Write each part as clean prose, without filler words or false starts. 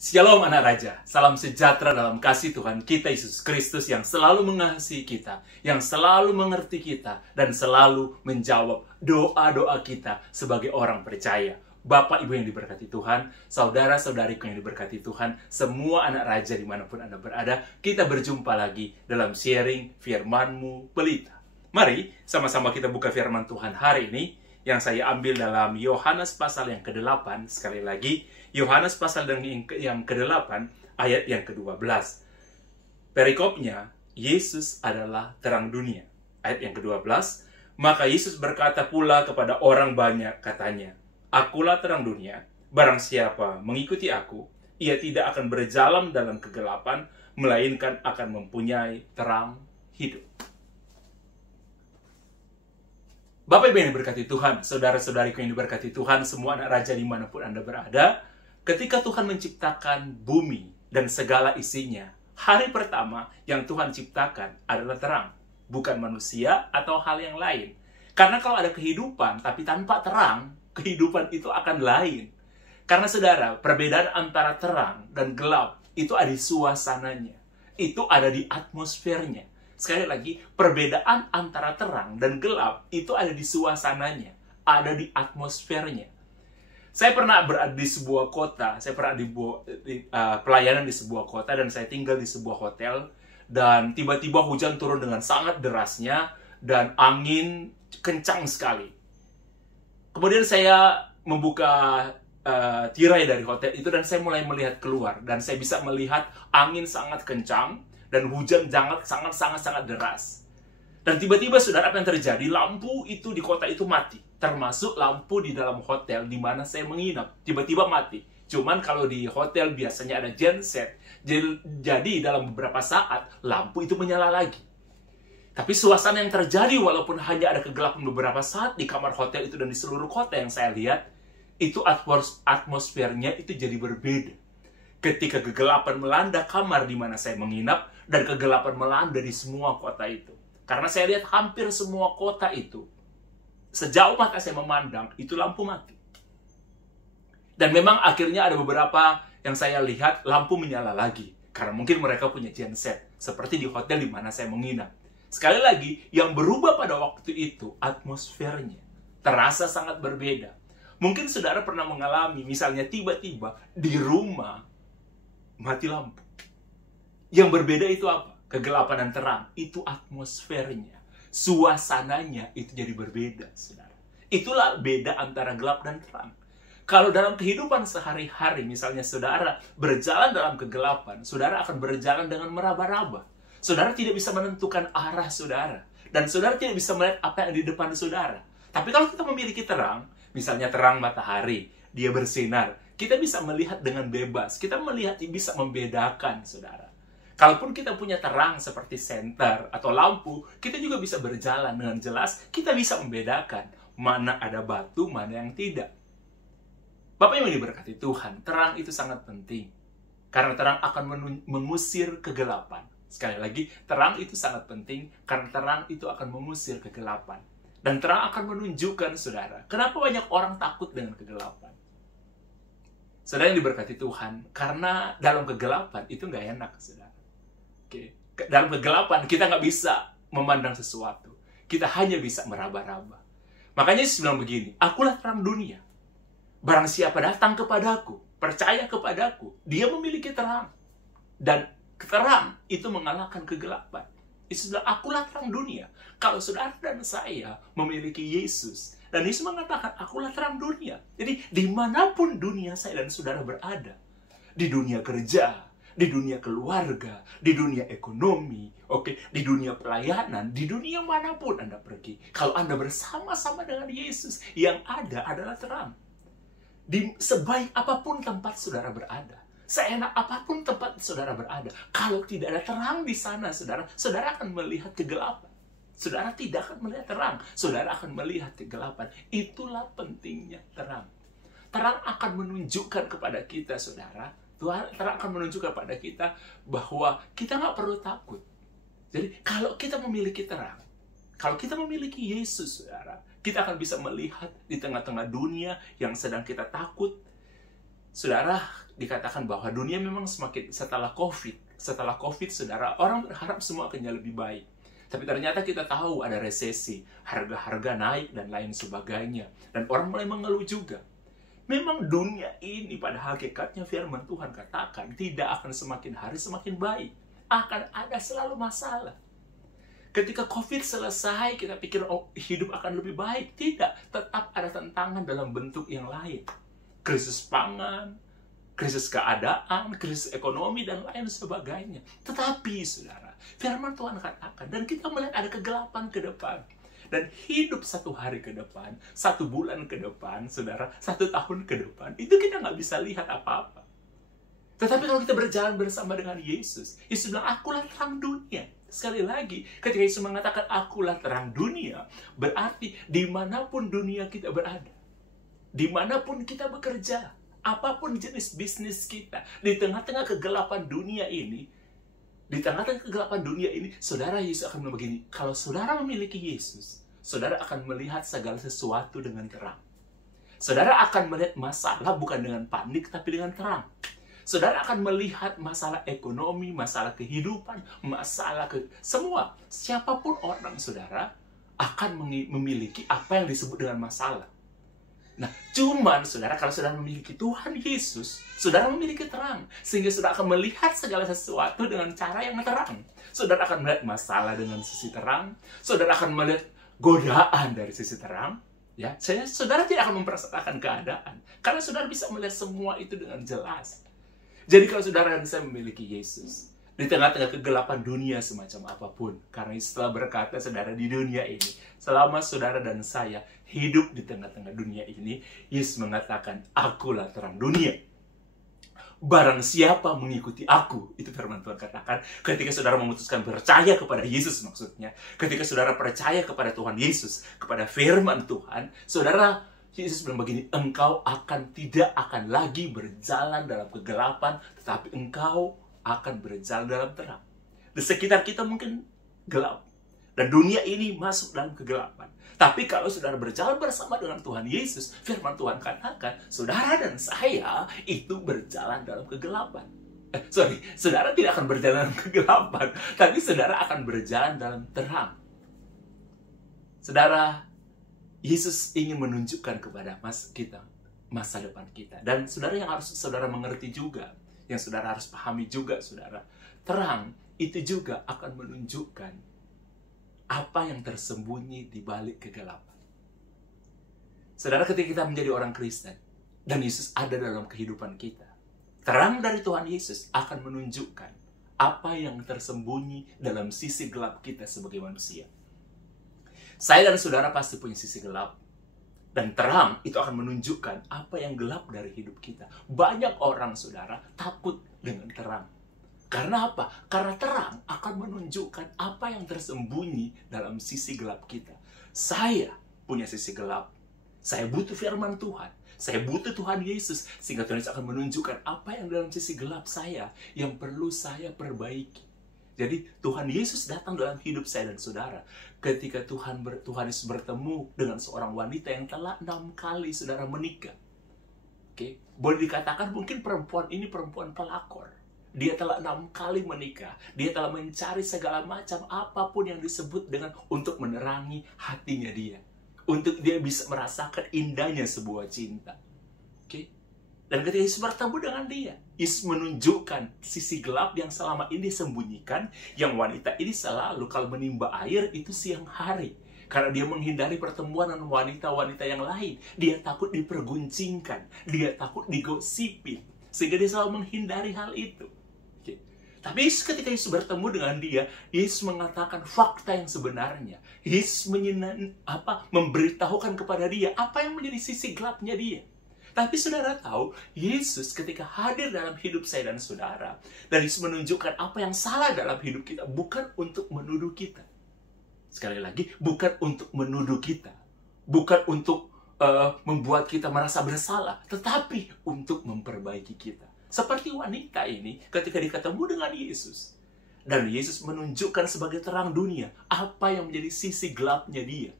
Shalom anak raja, salam sejahtera dalam kasih Tuhan kita Yesus Kristus yang selalu mengasihi kita, yang selalu mengerti kita, dan selalu menjawab doa-doa kita sebagai orang percaya. Bapak Ibu yang diberkati Tuhan, saudara-saudariku yang diberkati Tuhan, semua anak raja dimanapun Anda berada, kita berjumpa lagi dalam sharing firman-Mu pelita. Mari sama-sama kita buka firman Tuhan hari ini, yang saya ambil dalam Yohanes pasal yang ke-8, sekali lagi, Yohanes pasal yang ke-8, ayat yang ke-12. Perikopnya, Yesus adalah terang dunia. Ayat yang ke-12, maka Yesus berkata pula kepada orang banyak, katanya, Akulah terang dunia, barang siapa mengikuti aku, ia tidak akan berjalan dalam kegelapan, melainkan akan mempunyai terang hidup. Bapak Ibu yang diberkati Tuhan, saudara-saudariku yang diberkati Tuhan, semua anak raja dimanapun Anda berada, ketika Tuhan menciptakan bumi dan segala isinya, hari pertama yang Tuhan ciptakan adalah terang, bukan manusia atau hal yang lain. Karena kalau ada kehidupan, tapi tanpa terang, kehidupan itu akan lain. Karena saudara, perbedaan antara terang dan gelap itu ada di suasananya, itu ada di atmosfernya. Sekali lagi, perbedaan antara terang dan gelap itu ada di suasananya, ada di atmosfernya. Saya pernah berada di sebuah kota, saya pernah di pelayanan di sebuah kota, dan saya tinggal di sebuah hotel, dan tiba-tiba hujan turun dengan sangat derasnya, dan angin kencang sekali. Kemudian saya membuka tirai dari hotel itu, dan saya mulai melihat keluar, dan saya bisa melihat angin sangat kencang, dan hujan sangat deras. Dan tiba-tiba saudara, apa yang terjadi? Lampu itu di kota itu mati. Termasuk lampu di dalam hotel di mana saya menginap. Tiba-tiba mati. Cuman kalau di hotel biasanya ada genset. Jadi dalam beberapa saat lampu itu menyala lagi. Tapi suasana yang terjadi walaupun hanya ada kegelapan beberapa saat di kamar hotel itu dan di seluruh kota yang saya lihat, itu atmosfernya itu jadi berbeda. Ketika kegelapan melanda kamar di mana saya menginap, dan kegelapan melanda di semua kota itu. Karena saya lihat hampir semua kota itu, sejauh mata saya memandang, itu lampu mati. Dan memang akhirnya ada beberapa yang saya lihat lampu menyala lagi. Karena mungkin mereka punya genset, seperti di hotel di mana saya menginap. Sekali lagi, yang berubah pada waktu itu, atmosfernya terasa sangat berbeda. Mungkin saudara pernah mengalami, misalnya tiba-tiba di rumah, mati lampu. Yang berbeda itu apa? Kegelapan dan terang. Itu atmosfernya. Suasananya itu jadi berbeda, saudara. Itulah beda antara gelap dan terang. Kalau dalam kehidupan sehari-hari, misalnya saudara berjalan dalam kegelapan, saudara akan berjalan dengan meraba-raba. Saudara tidak bisa menentukan arah saudara. Dan saudara tidak bisa melihat apa yang di depan saudara. Tapi kalau kita memiliki terang, misalnya terang matahari, dia bersinar, kita bisa melihat dengan bebas. Kita bisa membedakan, saudara. Kalaupun kita punya terang seperti senter atau lampu, kita juga bisa berjalan dengan jelas. Kita bisa membedakan mana ada batu, mana yang tidak. Bapak yang diberkati Tuhan, terang itu sangat penting. Karena terang akan mengusir kegelapan. Sekali lagi, terang itu sangat penting karena terang itu akan mengusir kegelapan. Dan terang akan menunjukkan, saudara, kenapa banyak orang takut dengan kegelapan. Saudara yang diberkati Tuhan, karena dalam kegelapan itu nggak enak, saudara. Oke. Dalam kegelapan kita nggak bisa memandang sesuatu. Kita hanya bisa meraba-raba. Makanya Yesus bilang begini, Akulah terang dunia. Barang siapa datang kepadaku, percaya kepadaku, dia memiliki terang. Dan terang itu mengalahkan kegelapan. Yesus bilang, Akulah terang dunia. Kalau saudara dan saya memiliki Yesus, dan Yesus mengatakan, Akulah terang dunia. Jadi, dimanapun dunia saya dan saudara berada, di dunia kerja, di dunia keluarga, di dunia ekonomi, di dunia pelayanan, di dunia manapun Anda pergi, kalau Anda bersama-sama dengan Yesus, yang ada adalah terang. Di sebaik apapun tempat saudara berada, seenak apapun tempat saudara berada, kalau tidak ada terang di sana, saudara akan melihat kegelapan. Saudara tidak akan melihat terang, saudara akan melihat kegelapan. Itulah pentingnya terang. Terang akan menunjukkan kepada kita, saudara, terang akan menunjukkan kepada kita bahwa kita nggak perlu takut. Jadi, kalau kita memiliki terang, kalau kita memiliki Yesus, saudara, kita akan bisa melihat di tengah-tengah dunia yang sedang kita takut, Saudara, dikatakan bahwa dunia memang semakin setelah COVID, saudara, orang berharap semua akan lebih baik. Tapi ternyata kita tahu ada resesi, harga-harga naik dan lain sebagainya. Dan orang mulai mengeluh juga. Memang dunia ini pada hakikatnya firman Tuhan katakan tidak akan semakin hari semakin baik. Akan ada selalu masalah. Ketika COVID selesai, kita pikir hidup akan lebih baik. Tidak, tetap ada tantangan dalam bentuk yang lain. Krisis pangan, krisis keadaan, krisis ekonomi, dan lain sebagainya. Tetapi, saudara, firman Tuhan katakan, dan kita melihat ada kegelapan ke depan. Dan hidup satu hari ke depan, 1 bulan ke depan, saudara, 1 tahun ke depan, itu kita nggak bisa lihat apa-apa. Tetapi kalau kita berjalan bersama dengan Yesus, Yesus bilang, akulah terang dunia. Sekali lagi, ketika Yesus mengatakan, akulah terang dunia, berarti dimanapun dunia kita berada, dimanapun kita bekerja, apapun jenis bisnis kita, di tengah-tengah kegelapan dunia ini, saudara, Yesus akan bilang begini, kalau saudara memiliki Yesus, saudara akan melihat segala sesuatu dengan terang. Saudara akan melihat masalah bukan dengan panik, tapi dengan terang. Saudara akan melihat masalah ekonomi, masalah kehidupan, semua. Siapapun orang, saudara, akan memiliki apa yang disebut dengan masalah. Nah, cuman, saudara, kalau saudara memiliki Tuhan Yesus, saudara memiliki terang. Sehingga saudara akan melihat segala sesuatu dengan cara yang terang. Saudara akan melihat masalah dengan sisi terang. Saudara akan melihat godaan dari sisi terang. Ya, saudara tidak akan mempersoalkan keadaan. Karena saudara bisa melihat semua itu dengan jelas. Jadi kalau saudara dan saya memiliki Yesus, di tengah-tengah kegelapan dunia semacam apapun, karena Yesus telah berkata, saudara, di dunia ini, selama saudara dan saya hidup di tengah-tengah dunia ini, Yesus mengatakan, akulah terang dunia. Barang siapa mengikuti aku, itu firman Tuhan katakan, ketika saudara memutuskan percaya kepada Yesus maksudnya, ketika saudara percaya kepada Tuhan Yesus, kepada firman Tuhan, saudara, Yesus bilang begini, engkau tidak akan lagi berjalan dalam kegelapan, tetapi engkau akan berjalan dalam terang. Di sekitar kita mungkin gelap, dan dunia ini masuk dalam kegelapan. Tapi kalau saudara berjalan bersama dengan Tuhan Yesus, firman Tuhan katakan, saudara dan saya itu berjalan dalam kegelapan. Saudara tidak akan berjalan dalam kegelapan, tapi saudara akan berjalan dalam terang. Saudara, Yesus ingin menunjukkan kepada masa depan kita. Dan saudara yang harus saudara mengerti juga, yang saudara harus pahami juga, saudara, terang itu juga akan menunjukkan apa yang tersembunyi di balik kegelapan. Saudara, ketika kita menjadi orang Kristen, dan Yesus ada dalam kehidupan kita, terang dari Tuhan Yesus akan menunjukkan apa yang tersembunyi dalam sisi gelap kita sebagai manusia. Saya dan saudara pasti punya sisi gelap. Dan terang itu akan menunjukkan apa yang gelap dari hidup kita. Banyak orang, saudara, takut dengan terang. Karena apa? Karena terang akan menunjukkan apa yang tersembunyi dalam sisi gelap kita. Saya punya sisi gelap. Saya butuh firman Tuhan. Saya butuh Tuhan Yesus. Sehingga Tuhan Yesus akan menunjukkan apa yang dalam sisi gelap saya yang perlu saya perbaiki. Jadi Tuhan Yesus datang dalam hidup saya dan saudara. Ketika Tuhan Yesus bertemu dengan seorang wanita yang telah 6 kali saudara menikah. Oke, boleh dikatakan mungkin perempuan ini perempuan pelakor. Dia telah 6 kali menikah. Dia telah mencari segala macam apapun yang disebut dengan untuk menerangi hatinya dia. Untuk dia bisa merasakan indahnya sebuah cinta. Oke. Dan ketika Yesus bertemu dengan dia, Yesus menunjukkan sisi gelap yang selama ini disembunyikan, yang wanita ini selalu kalau menimba air itu siang hari. Karena dia menghindari pertemuan dengan wanita-wanita yang lain. Dia takut diperguncingkan, dia takut digosipin. Sehingga dia selalu menghindari hal itu. Oke. Tapi ketika Yesus bertemu dengan dia, Yesus mengatakan fakta yang sebenarnya. Yesus memberitahukan kepada dia apa yang menjadi sisi gelapnya dia. Tapi saudara tahu, Yesus ketika hadir dalam hidup saya dan saudara, dan Yesus menunjukkan apa yang salah dalam hidup kita, bukan untuk menuduh kita. Sekali lagi, bukan untuk menuduh kita. Bukan untuk membuat kita merasa bersalah, tetapi untuk memperbaiki kita. Seperti wanita ini ketika dia ketemu dengan Yesus. Dan Yesus menunjukkan sebagai terang dunia apa yang menjadi sisi gelapnya dia.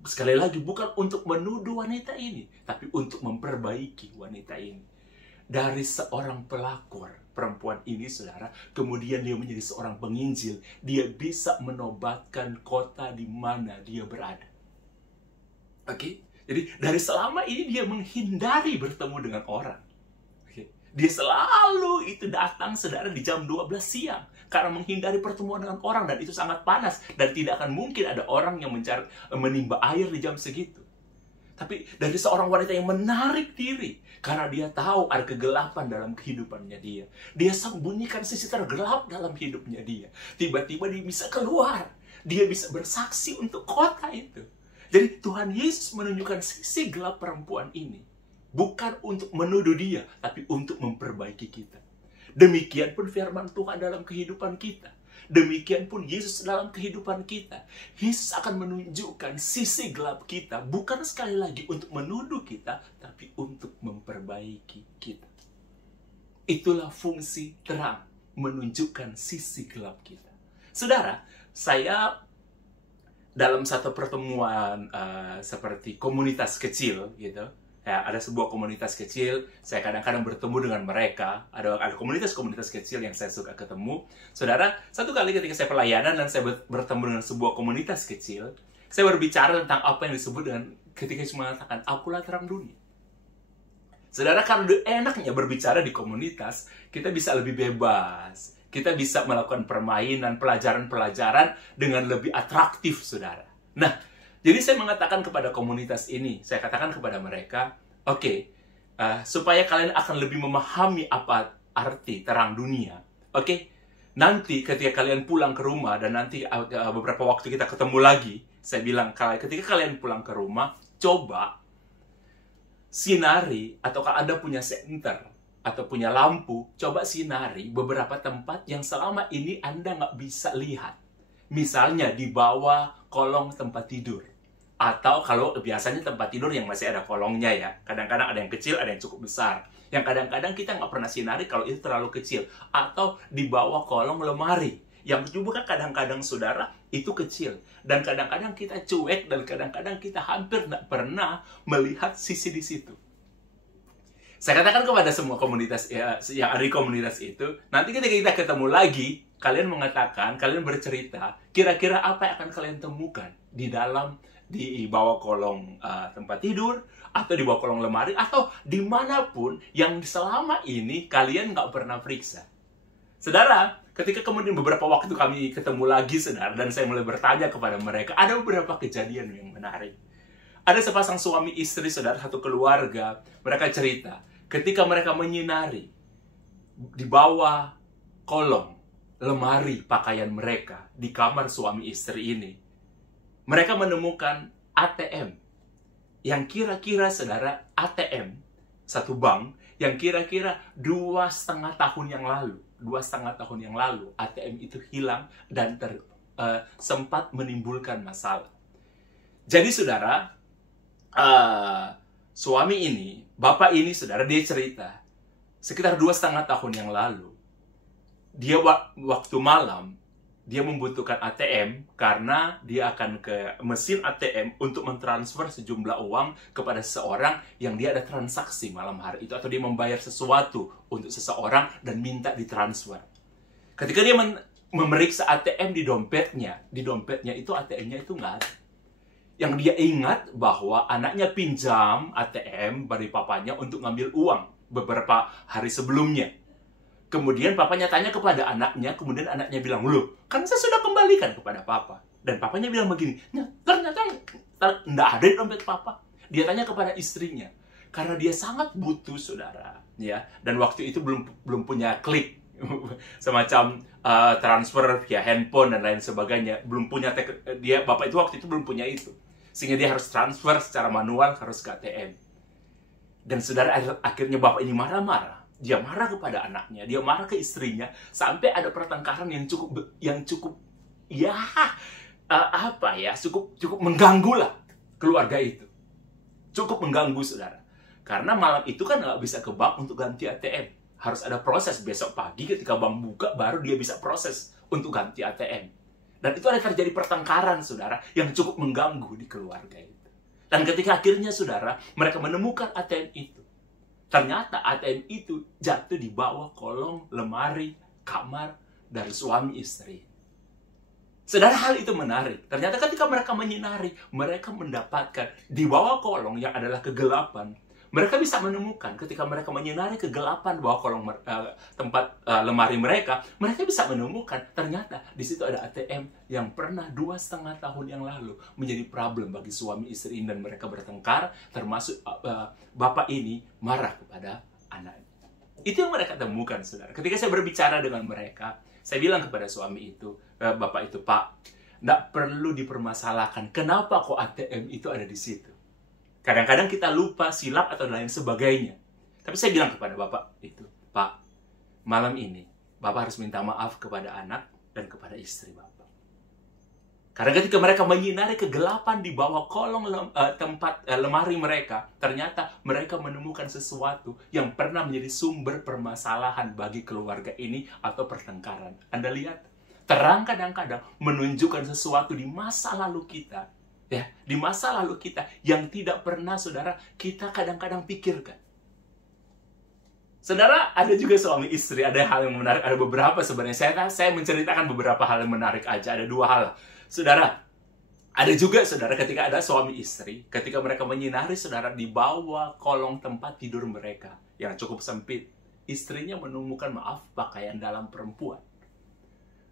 Sekali lagi, bukan untuk menuduh wanita ini, tapi untuk memperbaiki wanita ini. dari seorang pelakor, perempuan ini, saudara, kemudian dia menjadi seorang penginjil. Dia bisa menobatkan kota di mana dia berada. Oke? Jadi, dari selama ini dia menghindari bertemu dengan orang. Oke? Dia selalu itu datang, saudara, di jam 12 siang. Karena menghindari pertemuan dengan orang. Dan itu sangat panas. Dan tidak akan mungkin ada orang yang menimba air di jam segitu. Tapi dari seorang wanita yang menarik diri. Karena dia tahu ada kegelapan dalam kehidupannya dia. Dia sembunyikan sisi tergelap dalam hidupnya dia. Tiba-tiba dia bisa keluar. Dia bisa bersaksi untuk kota itu. Jadi Tuhan Yesus menunjukkan sisi gelap perempuan ini. Bukan untuk menuduh dia, tapi untuk memperbaiki kita. Demikian pun firman Tuhan dalam kehidupan kita. Demikian pun Yesus dalam kehidupan kita. Yesus akan menunjukkan sisi gelap kita. Bukan sekali lagi untuk menuduh kita, tapi untuk memperbaiki kita. Itulah fungsi terang. Menunjukkan sisi gelap kita. Saudara, saya dalam satu pertemuan seperti komunitas kecil, gitu. Ya, ada sebuah komunitas kecil, saya kadang-kadang bertemu dengan mereka. Ada komunitas-komunitas kecil yang saya suka ketemu. Saudara, satu kali ketika saya pelayanan dan saya bertemu dengan sebuah komunitas kecil, saya berbicara tentang apa yang disebut dengan ketika saya mengatakan, akulah terang dunia. Saudara, karena enaknya berbicara di komunitas, kita bisa lebih bebas. Kita bisa melakukan permainan, pelajaran-pelajaran dengan lebih atraktif, saudara. Nah, jadi saya mengatakan kepada komunitas ini, saya katakan kepada mereka, oke, supaya kalian akan lebih memahami apa arti terang dunia. Oke, nanti ketika kalian pulang ke rumah, dan nanti beberapa waktu kita ketemu lagi, saya bilang, ketika kalian pulang ke rumah, coba sinari, ataukah Anda punya senter, atau punya lampu, coba sinari beberapa tempat yang selama ini Anda nggak bisa lihat. Misalnya di bawah kolong tempat tidur. Atau kalau biasanya tempat tidur yang masih ada kolongnya ya. Kadang-kadang ada yang kecil, ada yang cukup besar. Yang kadang-kadang kita nggak pernah sinari kalau itu terlalu kecil. Atau di bawah kolong lemari. Yang juga kadang-kadang, saudara, itu kecil. Dan kadang-kadang kita cuek, dan kadang-kadang kita hampir nggak pernah melihat sisi di situ. Saya katakan kepada semua komunitas yang ada di komunitas itu, nanti ketika kita ketemu lagi, kalian mengatakan, kalian bercerita, kira-kira apa yang akan kalian temukan di bawah kolong tempat tidur, atau di bawah kolong lemari, atau dimanapun yang selama ini kalian nggak pernah periksa. Saudara, ketika kemudian beberapa waktu kami ketemu lagi, saudara, dan saya mulai bertanya kepada mereka, ada beberapa kejadian yang menarik. Ada sepasang suami istri, saudara, satu keluarga, mereka cerita, ketika mereka menyinari di bawah kolong lemari pakaian mereka di kamar suami istri ini, mereka menemukan ATM yang kira-kira, saudara, ATM satu bank yang kira-kira 2,5 tahun yang lalu, 2,5 tahun yang lalu ATM itu hilang dan sempat menimbulkan masalah. Jadi, saudara, suami ini, bapak ini, saudara, dia cerita sekitar 2,5 tahun yang lalu, dia waktu malam, dia membutuhkan ATM karena dia akan ke mesin ATM untuk mentransfer sejumlah uang kepada seseorang yang dia ada transaksi malam hari itu, atau dia membayar sesuatu untuk seseorang dan minta ditransfer. Ketika dia memeriksa ATM di dompetnya itu ATM-nya itu nggak ada. Yang dia ingat bahwa anaknya pinjam ATM dari papanya untuk ngambil uang beberapa hari sebelumnya. Kemudian papanya tanya kepada anaknya, kemudian anaknya bilang, loh, kan saya sudah kembalikan kepada papa. Dan papanya bilang begini, ternyata nggak ada di dompet papa. Dia tanya kepada istrinya, karena dia sangat butuh, saudara, ya. Dan waktu itu belum punya klik, semacam transfer via handphone dan lain sebagainya. Belum punya, bapak itu waktu itu belum punya itu. Sehingga dia harus transfer secara manual, harus ke ATM. Dan saudara, akhirnya bapak ini marah-marah. Dia marah kepada anaknya, dia marah ke istrinya, sampai ada pertengkaran yang cukup cukup mengganggu lah keluarga itu. Cukup mengganggu, saudara. Karena malam itu kan nggak bisa ke bank untuk ganti ATM. Harus ada proses besok pagi ketika bank buka, baru dia bisa proses untuk ganti ATM. Dan itu ada terjadi pertengkaran, saudara, yang cukup mengganggu di keluarga itu. Dan ketika akhirnya, saudara, mereka menemukan ATM itu, Ternyata ATM itu jatuh di bawah kolong lemari kamar dari suami istri. Saudara, hal itu menarik. Ternyata ketika mereka menyinari, mereka mendapatkan di bawah kolong yang adalah kegelapan. Mereka bisa menemukan ketika mereka menyinari kegelapan bawah kolong tempat lemari mereka bisa menemukan ternyata di situ ada ATM yang pernah 2,5 tahun yang lalu menjadi problem bagi suami istri dan mereka bertengkar, termasuk bapak ini marah kepada anaknya. Itu yang mereka temukan, saudara. Ketika saya berbicara dengan mereka, saya bilang kepada suami itu, bapak itu, Pak, nggak perlu dipermasalahkan kenapa kok ATM itu ada di situ. Kadang-kadang kita lupa, silap, atau lain sebagainya. Tapi saya bilang kepada bapak itu, Pak, malam ini bapak harus minta maaf kepada anak dan kepada istri bapak. Karena ketika mereka menyinari kegelapan di bawah kolong tempat lemari mereka, ternyata mereka menemukan sesuatu yang pernah menjadi sumber permasalahan bagi keluarga ini atau pertengkaran. Anda lihat, terang kadang-kadang menunjukkan sesuatu di masa lalu kita. Ya, di masa lalu kita yang tidak pernah, saudara, kita kadang-kadang pikirkan. Saudara, ada juga suami istri, ada hal yang menarik, ada beberapa sebenarnya. Saya menceritakan beberapa hal yang menarik aja, ada 2 hal. Saudara, ada juga, saudara, ketika ada suami istri, ketika mereka menyinari, saudara, di bawah kolong tempat tidur mereka yang cukup sempit, istrinya menemukan, pakaian dalam perempuan.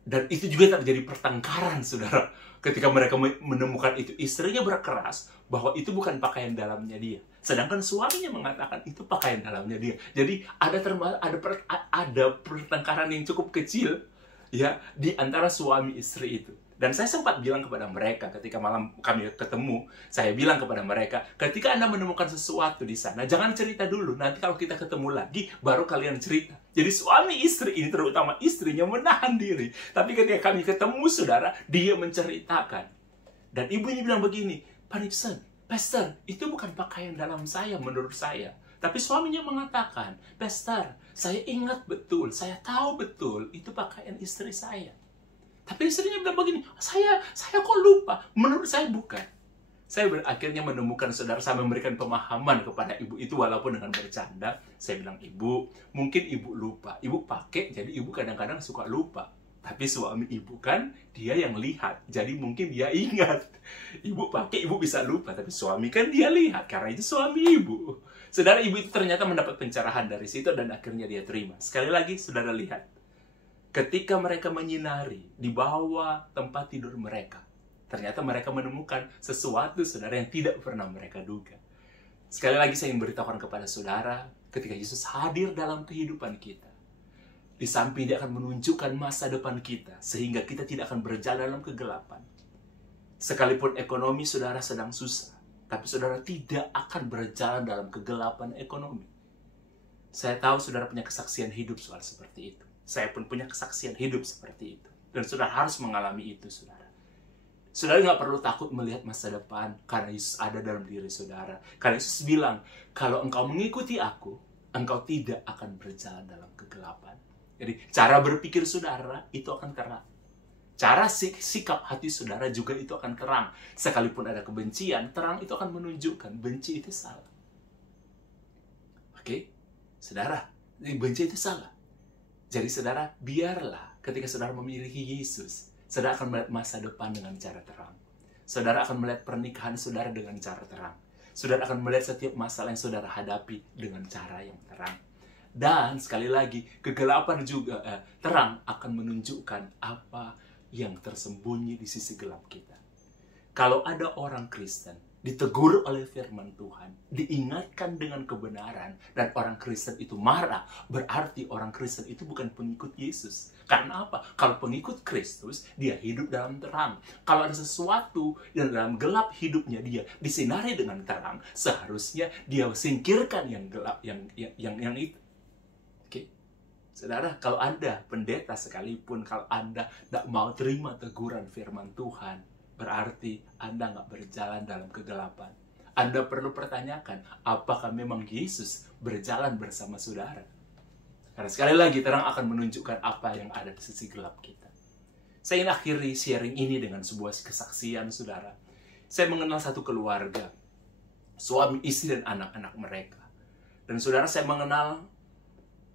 Dan itu juga terjadi pertengkaran, saudara. Ketika mereka menemukan itu, istrinya berkeras bahwa itu bukan pakaian dalamnya dia. Sedangkan suaminya mengatakan itu pakaian dalamnya dia. Jadi ada pertengkaran yang cukup kecil ya di antara suami istri itu. Dan saya sempat bilang kepada mereka ketika malam kami ketemu, saya bilang kepada mereka, ketika Anda menemukan sesuatu di sana, jangan cerita dulu. Nanti kalau kita ketemu lagi, baru kalian cerita. Jadi suami istri ini, terutama istrinya, menahan diri. Tapi ketika kami ketemu, saudara, dia menceritakan. Dan ibunya bilang begini, Pak Nixon, Pastor, itu bukan pakaian dalam saya menurut saya. Tapi suaminya mengatakan, Pastor, saya ingat betul, saya tahu betul, itu pakaian istri saya. Tapi istrinya bilang begini, saya kok lupa, menurut saya bukan. Saya akhirnya menemukan, saudara, saya memberikan pemahaman kepada ibu itu walaupun dengan bercanda. Saya bilang, Ibu, mungkin ibu lupa. Ibu pakai, jadi ibu kadang-kadang suka lupa. Tapi suami ibu kan, dia yang lihat. Jadi mungkin dia ingat. Ibu pakai, ibu bisa lupa. Tapi suami kan dia lihat, karena itu suami ibu. Saudara, ibu itu ternyata mendapat pencerahan dari situ dan akhirnya dia terima. Sekali lagi, saudara lihat. Ketika mereka menyinari di bawah tempat tidur mereka, ternyata mereka menemukan sesuatu, saudara, yang tidak pernah mereka duga. Sekali lagi saya ingin beritahukan kepada saudara, ketika Yesus hadir dalam kehidupan kita, di samping dia akan menunjukkan masa depan kita, sehingga kita tidak akan berjalan dalam kegelapan. Sekalipun ekonomi saudara sedang susah, tapi saudara tidak akan berjalan dalam kegelapan ekonomi. Saya tahu saudara punya kesaksian hidup soal seperti itu. Saya pun punya kesaksian hidup seperti itu. Dan saudara harus mengalami itu, saudara. Saudara nggak perlu takut melihat masa depan, karena Yesus ada dalam diri saudara. Karena Yesus bilang, kalau engkau mengikuti aku, engkau tidak akan berjalan dalam kegelapan. Jadi, cara berpikir saudara itu akan terang. Cara sikap hati saudara juga itu akan terang. Sekalipun ada kebencian, terang itu akan menunjukkan benci itu salah. Oke? Saudara, benci itu salah. Jadi saudara, biarlah ketika saudara memiliki Yesus, saudara akan melihat masa depan dengan cara terang. Saudara akan melihat pernikahan saudara dengan cara terang. Saudara akan melihat setiap masalah yang saudara hadapi dengan cara yang terang. Dan sekali lagi, kegelapan juga terang akan menunjukkan apa yang tersembunyi di sisi gelap kita. Kalau ada orang Kristen ditegur oleh firman Tuhan, diingatkan dengan kebenaran, dan orang Kristen itu marah, berarti orang Kristen itu bukan pengikut Yesus. Karena apa? Kalau pengikut Kristus, dia hidup dalam terang. Kalau ada sesuatu yang dalam gelap hidupnya dia disinari dengan terang, seharusnya dia singkirkan yang gelap, yang itu. Oke? Saudara, kalau Anda pendeta sekalipun, kalau Anda tidak mau terima teguran firman Tuhan, berarti Anda nggak berjalan dalam kegelapan. Anda perlu pertanyakan, apakah memang Yesus berjalan bersama saudara? Karena sekali lagi, terang akan menunjukkan apa yang ada di sisi gelap kita. Saya ingin akhiri sharing ini dengan sebuah kesaksian, saudara. Saya mengenal satu keluarga, suami, istri, dan anak-anak mereka. Dan saudara, saya mengenal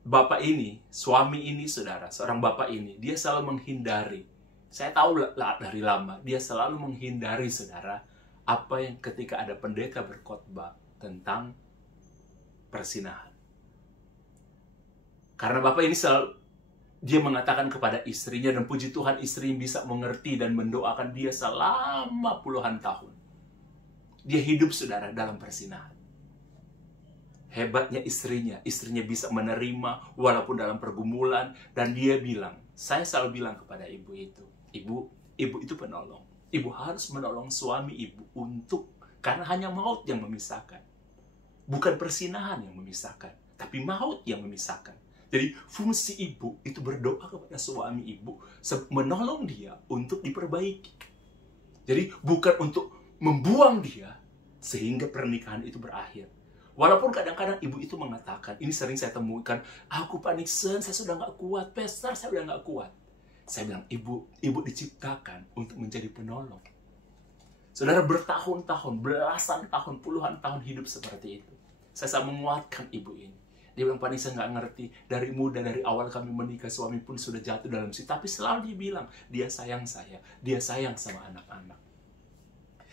bapak ini, suami ini, saudara, seorang bapak ini, dia selalu menghindari. Saya tahu lah dari lama, dia selalu menghindari, saudara, apa yang ketika ada pendeta berkhotbah tentang persinahan. Karena bapak ini selalu, dia mengatakan kepada istrinya, dan puji Tuhan istrinya bisa mengerti dan mendoakan dia selama puluhan tahun. Dia hidup, saudara, dalam persinahan. Hebatnya istrinya bisa menerima walaupun dalam pergumulan. Dan dia bilang, saya selalu bilang kepada ibu itu, ibu itu penolong. Ibu harus menolong suami ibu karena hanya maut yang memisahkan. Bukan persinahan yang memisahkan, tapi maut yang memisahkan. Jadi fungsi ibu itu berdoa kepada suami ibu, menolong dia untuk diperbaiki. Jadi bukan untuk membuang dia sehingga pernikahan itu berakhir. Walaupun kadang-kadang ibu itu mengatakan, ini sering saya temukan, aku panik sen, saya sudah nggak kuat, pastor, saya sudah nggak kuat. Saya bilang, ibu diciptakan untuk menjadi penolong. Saudara, bertahun-tahun, belasan tahun, puluhan tahun hidup seperti itu. Saya sangat menguatkan ibu ini. Dia bilang, Pak, saya nggak ngerti. Dari muda, dari awal kami menikah, suami pun sudah jatuh dalam situ. Tapi selalu dia bilang, dia sayang saya. Dia sayang sama anak-anak.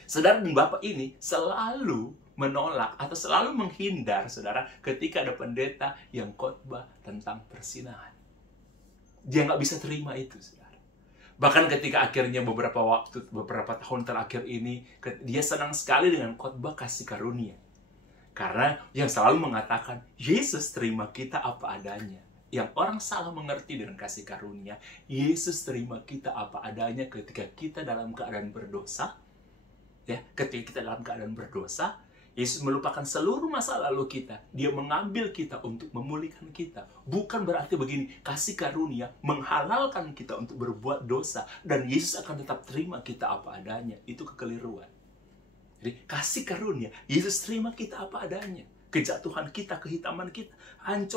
Saudara, dan bapak ini selalu menolak atau selalu menghindar, saudara, ketika ada pendeta yang khotbah tentang persinahan. Dia nggak bisa terima itu, saudara. Bahkan ketika akhirnya beberapa tahun terakhir ini, dia senang sekali dengan khotbah kasih karunia. Karena yang selalu mengatakan, Yesus terima kita apa adanya. Yang orang salah mengerti dengan kasih karunia, Yesus terima kita apa adanya ketika kita dalam keadaan berdosa. Ya, ketika kita dalam keadaan berdosa, Yesus melupakan seluruh masa lalu kita. Dia mengambil kita untuk memulihkan kita. Bukan berarti begini, kasih karunia menghalalkan kita untuk berbuat dosa. Dan Yesus akan tetap terima kita apa adanya. Itu kekeliruan. Jadi kasih karunia, Yesus terima kita apa adanya. Kejatuhan kita, kehitaman kita,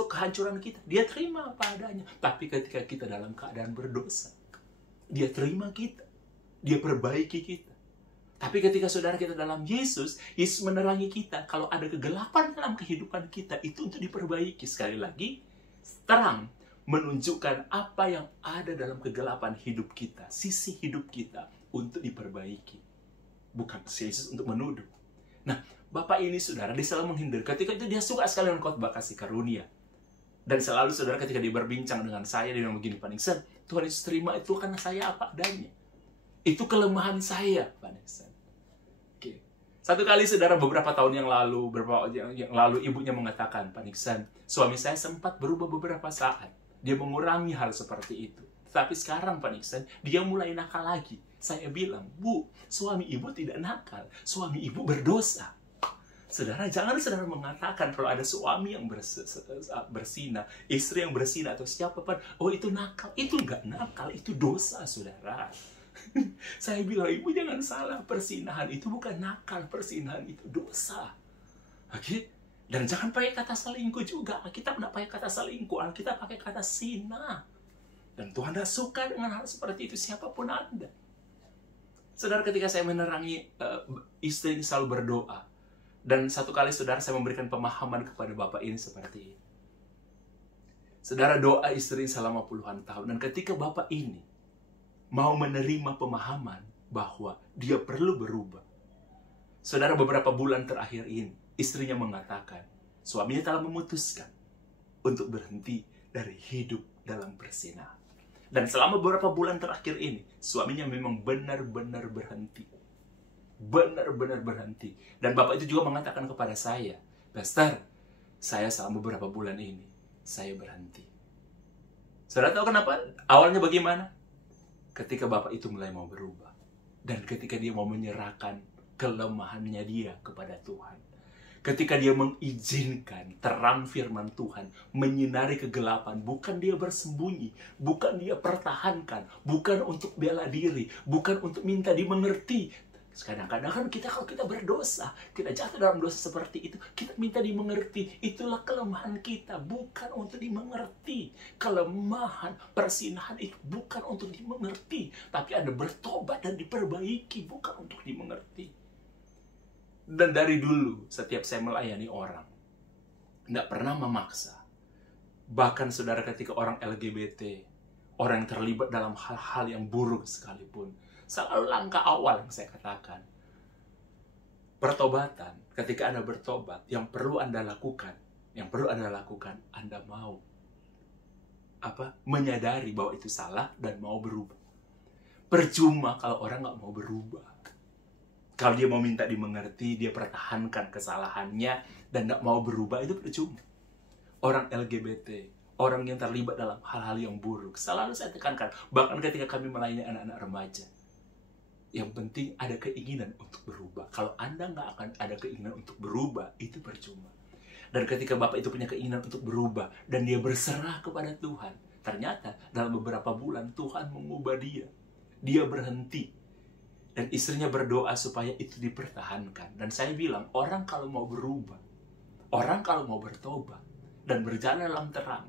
kehancuran kita, dia terima apa adanya. Tapi ketika kita dalam keadaan berdosa, dia terima kita. Dia perbaiki kita. Tapi ketika saudara kita dalam Yesus menerangi kita. Kalau ada kegelapan dalam kehidupan kita, itu untuk diperbaiki. Sekali lagi, terang menunjukkan apa yang ada dalam kegelapan hidup kita. Sisi hidup kita untuk diperbaiki. Bukan Yesus untuk menuduh. Nah, bapak ini, saudara, dia selalu menghindar. Ketika itu dia suka sekali dengan khotbah kasih karunia. Dan selalu, saudara, ketika dia berbincang dengan saya, dia bilang begini, Pak Nixon, Tuhan Yesus terima itu karena saya apa adanya. Itu kelemahan saya, Pak Nixon. Oke. Satu kali, saudara, beberapa tahun yang lalu, ibunya mengatakan, Pak Nixon, suami saya sempat berubah beberapa saat. Dia mengurangi hal seperti itu. Tapi sekarang, Pak Nixon, dia mulai nakal lagi. Saya bilang, Bu, suami ibu tidak nakal. Suami ibu berdosa. Saudara, jangan saudara mengatakan kalau ada suami yang berzina, istri yang berzina, atau siapapun, oh itu nakal. Itu nggak nakal, itu dosa, saudara. Saya bilang, ibu jangan salah. Persinahan itu bukan nakal. Persinahan itu dosa. Oke? Dan jangan pakai kata selingkuh juga. Alkitab tidak pakai kata selingkuh. Alkitab pakai kata zina. Dan Tuhan tidak suka dengan hal seperti itu, siapapun Anda. Saudara, ketika saya menerangi istri ini selalu berdoa. Dan satu kali, saudara, saya memberikan pemahaman kepada bapak ini seperti ini. Saudara, doa istri selama puluhan tahun. Dan ketika bapak ini mau menerima pemahaman bahwa dia perlu berubah. Saudara, beberapa bulan terakhir ini, istrinya mengatakan, suaminya telah memutuskan untuk berhenti dari hidup dalam persinahan. Dan selama beberapa bulan terakhir ini, suaminya memang benar-benar berhenti. Benar-benar berhenti. Dan bapak itu juga mengatakan kepada saya, Pastor, saya selama beberapa bulan ini, saya berhenti. Saudara tahu kenapa? Awalnya bagaimana? Ketika bapak itu mulai mau berubah. Dan ketika dia mau menyerahkan kelemahannya dia kepada Tuhan. Ketika dia mengizinkan terang firman Tuhan menyinari kegelapan, bukan dia bersembunyi, bukan dia pertahankan, bukan untuk bela diri, bukan untuk minta dimengerti. Kadang-kadang kan kalau kita berdosa, kita jatuh dalam dosa seperti itu, kita minta dimengerti. Itulah kelemahan kita, bukan untuk dimengerti. Kelemahan persinahan itu bukan untuk dimengerti, tapi Anda bertobat dan diperbaiki, bukan untuk dimengerti. Dan dari dulu, setiap saya melayani orang, Tidak pernah memaksa. Bahkan saudara, ketika orang LGBT, orang yang terlibat dalam hal-hal yang buruk sekalipun, selalu langkah awal yang saya katakan, pertobatan. Ketika Anda bertobat, yang perlu Anda lakukan, Anda mau menyadari bahwa itu salah dan mau berubah. Percuma kalau orang nggak mau berubah. Kalau dia mau minta dimengerti, dia pertahankan kesalahannya dan nggak mau berubah, itu percuma. Orang LGBT, orang yang terlibat dalam hal-hal yang buruk, selalu saya tekankan, bahkan ketika kami melayani anak-anak remaja, yang penting ada keinginan untuk berubah. Kalau Anda nggak akan ada keinginan untuk berubah, itu percuma. Dan ketika Bapak itu punya keinginan untuk berubah, dan dia berserah kepada Tuhan, ternyata dalam beberapa bulan Tuhan mengubah dia. Dia berhenti. Dan istrinya berdoa supaya itu dipertahankan. Dan saya bilang, orang kalau mau berubah, orang kalau mau bertobat, dan berjalan dalam terang,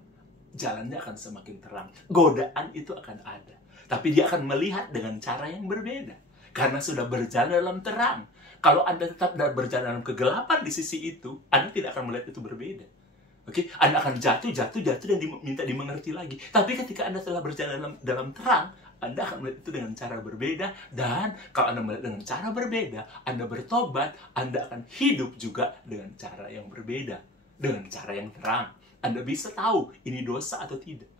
jalannya akan semakin terang. Godaan itu akan ada. Tapi dia akan melihat dengan cara yang berbeda. Karena sudah berjalan dalam terang. Kalau Anda tetap berjalan dalam kegelapan di sisi itu, Anda tidak akan melihat itu berbeda. Oke, Anda akan jatuh dan diminta dimengerti lagi. Tapi ketika Anda telah berjalan dalam terang, Anda akan melihat itu dengan cara berbeda. Dan kalau Anda melihat dengan cara berbeda, Anda bertobat, Anda akan hidup juga dengan cara yang berbeda. Dengan cara yang terang. Anda bisa tahu ini dosa atau tidak.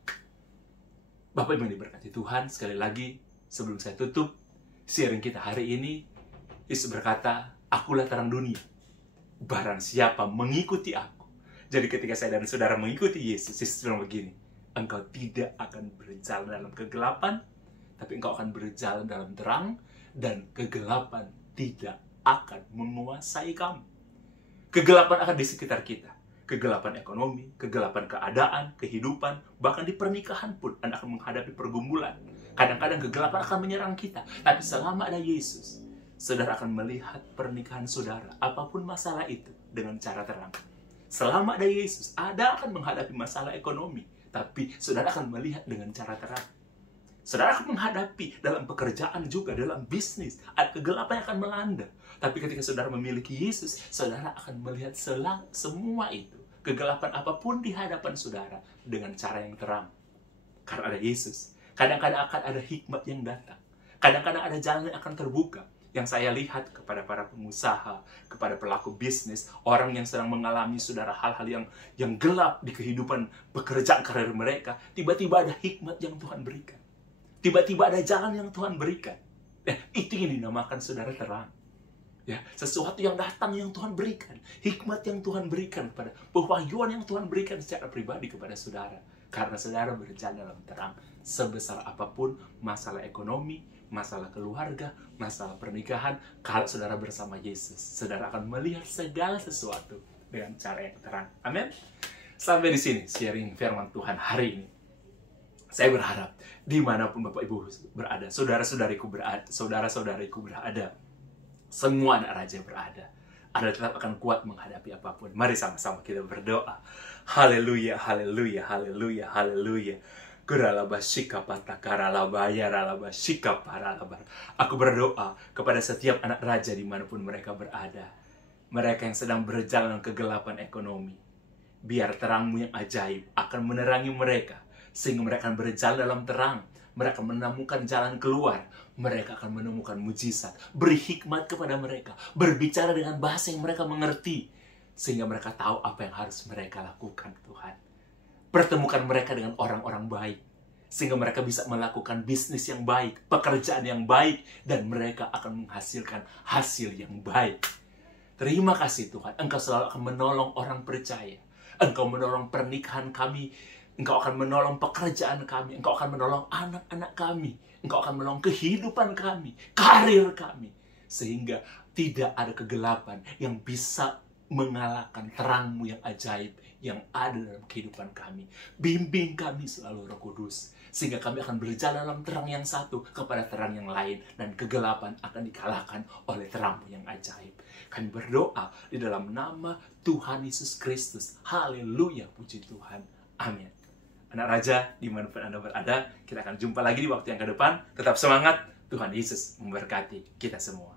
Bapak Ibu yang diberkati Tuhan, sekali lagi sebelum saya tutup sharing kita hari ini, Yesus berkata, "Akulah terang dunia. Barang siapa mengikuti aku." Jadi ketika saya dan saudara mengikuti Yesus, Yesus bilang begini, engkau tidak akan berjalan dalam kegelapan, tapi engkau akan berjalan dalam terang, dan kegelapan tidak akan menguasai kamu. Kegelapan akan di sekitar kita. Kegelapan ekonomi, kegelapan keadaan, kehidupan, bahkan di pernikahan pun Anda akan menghadapi pergumulan. Kadang-kadang kegelapan akan menyerang kita. Tapi selama ada Yesus, saudara akan melihat pernikahan saudara, apapun masalah itu, dengan cara terang. Selama ada Yesus, Anda akan menghadapi masalah ekonomi, tapi saudara akan melihat dengan cara terang. Saudara akan menghadapi dalam pekerjaan juga, dalam bisnis, ada kegelapan yang akan melanda. Tapi ketika saudara memiliki Yesus, saudara akan melihat semua itu, kegelapan apapun di hadapan saudara, dengan cara yang terang. Karena ada Yesus. Kadang-kadang akan ada hikmat yang datang. Kadang-kadang ada jalan yang akan terbuka. Yang saya lihat kepada para pengusaha, kepada pelaku bisnis, orang yang sedang mengalami saudara hal-hal yang gelap di kehidupan pekerjaan karir mereka, tiba-tiba ada hikmat yang Tuhan berikan. Tiba-tiba ada jalan yang Tuhan berikan. Itu yang dinamakan saudara terang. Ya, sesuatu yang datang yang Tuhan berikan, hikmat yang Tuhan berikan kepada, pewahyuan yang Tuhan berikan secara pribadi kepada saudara. Karena saudara berjalan dalam terang, sebesar apapun masalah ekonomi, masalah keluarga, masalah pernikahan, kalau saudara bersama Yesus, saudara akan melihat segala sesuatu dengan cara yang terang. Amin. Sampai di sini sharing firman Tuhan hari ini. Saya berharap dimanapun Bapak Ibu berada, saudara-saudariku berada, semua anak raja berada, Anda tetap akan kuat menghadapi apapun. Mari sama-sama kita berdoa. Haleluya, haleluya, haleluya, haleluya. Aku berdoa kepada setiap anak raja dimanapun mereka berada. Mereka yang sedang berjalan kegelapan ekonomi. Biar terang-Mu yang ajaib akan menerangi mereka. Sehingga mereka akan berjalan dalam terang. Mereka menemukan jalan keluar. Mereka akan menemukan mujizat. Beri hikmat kepada mereka. Berbicara dengan bahasa yang mereka mengerti. Sehingga mereka tahu apa yang harus mereka lakukan, Tuhan. Pertemukan mereka dengan orang-orang baik. Sehingga mereka bisa melakukan bisnis yang baik. Pekerjaan yang baik. Dan mereka akan menghasilkan hasil yang baik. Terima kasih Tuhan. Engkau selalu akan menolong orang percaya. Engkau menolong pernikahan kami. Engkau akan menolong pekerjaan kami. Engkau akan menolong anak-anak kami. Engkau akan menolong kehidupan kami. Karir kami. Sehingga tidak ada kegelapan yang bisa mengalahkan terang-Mu yang ajaib yang ada dalam kehidupan kami. Bimbing kami selalu Roh Kudus. Sehingga kami akan berjalan dalam terang yang satu kepada terang yang lain. Dan kegelapan akan dikalahkan oleh terang-Mu yang ajaib. Kami berdoa di dalam nama Tuhan Yesus Kristus. Haleluya, puji Tuhan. Amin. Anak Raja, dimanapun Anda berada, kita akan jumpa lagi di waktu yang ke depan. Tetap semangat, Tuhan Yesus memberkati kita semua.